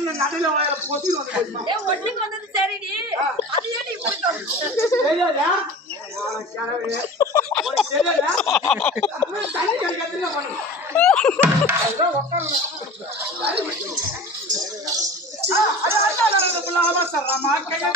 வந்து நடையில பொத்தி வந்து ஒண்ணுக்கு வந்தது சரிடி அது ஏன் இப்படி தெரியாதா உனக்கு தெரியல தண்ணி கட்டில பண்ணு அது புள்ளாமா சரமா கையா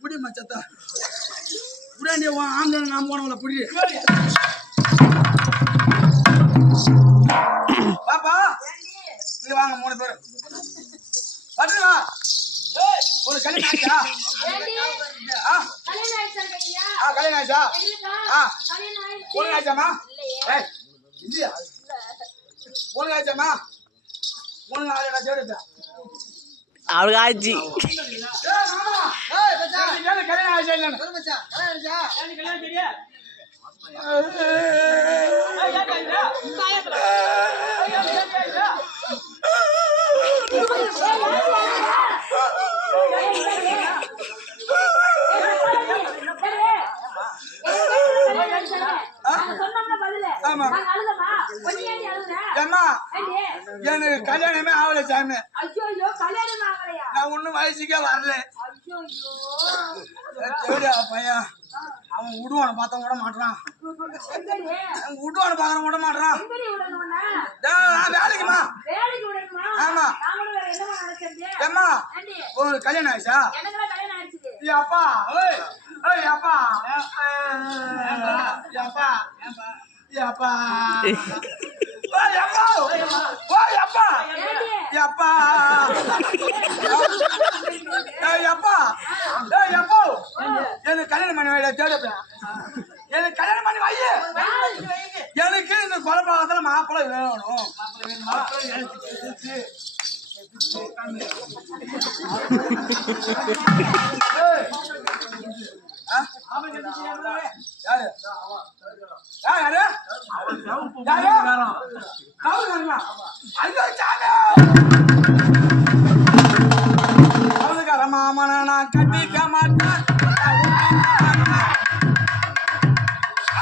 புடி மச்சத்தா புடி ஆம்பளை நான் போனவள புடி பாப்பா இங்க வாங்க 3 பேர் பாத்துடா ஒரு கல்யாணம் ஆச்சா கல்யாணம் ஆச்சா ஆச்சாமா இல்லையா ஆச்சாமா 3 நாள் தேடுதா அவளுக்கு ஆச்சு கல்யாணம் ஆச்சா எனக்கு கல்யாணமே ஆகல சாமி நான் ஒண்ணும் வயசுக்கே வரல பையன் அவன் விடுவான பார்த்தா விட மாட்டான் விடுவான பாக்குற விட மாட்டான் வேலைக்குமா ஆமா ஏம்மா ஒரு கல்யாணம் ஆயிடுச்சா அப்பா அப்பா அப்பா அப்பா எனக்கு கல்யாணம் பண்ணி தேடுப்பேன் எனக்கு கல்யாணம் பண்ணி வை எனக்கு இந்த குழப்பத்துல மாப்பிள்ளை வேணும் யாரு மாமன நான் கட்டிக்க மாட்டேன்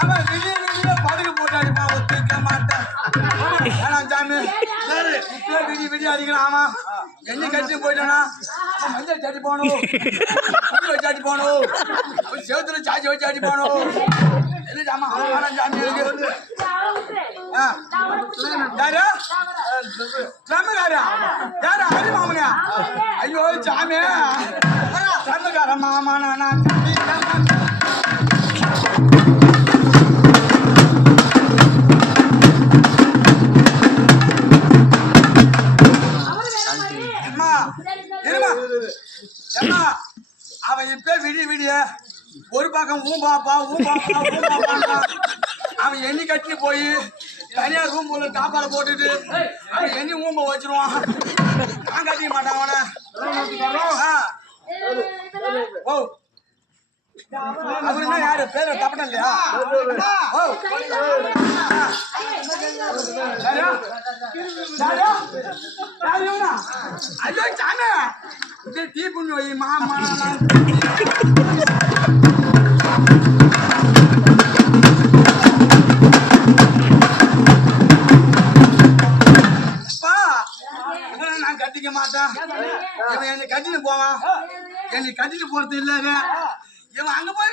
அவன் விடிய படுகு போட்டாடிப்பா ஒத்துக்க மாட்டேன் சாமி விடிய அடிக்கலாம் ஆமா என்ன கட்டி போயிட்டானா மஞ்சள் சாட்டி போகணும் சாட்டி போகணும் செவத்துல சாச்சி வச்சு சாட்டி போகணும் என்ன சாமா அவன் சாமி இருக்கு யாரு யாரு ஹரி மாமனியா ஐயோ சாமி கண்ணுக்கார மாமனா நான் அவன் இப்ப விடிய ஒரு பக்கம் ஊம்பாப்பா அவன் எண்ணி கட்டி போய் தனியா ரூம் போல டாப்பால போட்டுட்டு அவன் எண்ணி ஊம்ப வச்சிருவான் நான் கட்டிக்க மாட்டான் அவனை ஓ அவருன்னா யாரு பேரு தப்பட்டம் இல்லையா ஐயோ சாமி தீ புண்ணு வை மாமா நான் கட்டிக்க மாட்டேன் இவன் என்னை கட்டிட்டு போவான் என்னை கட்டிட்டு போறது இல்லைங்க இவன் அங்க போய்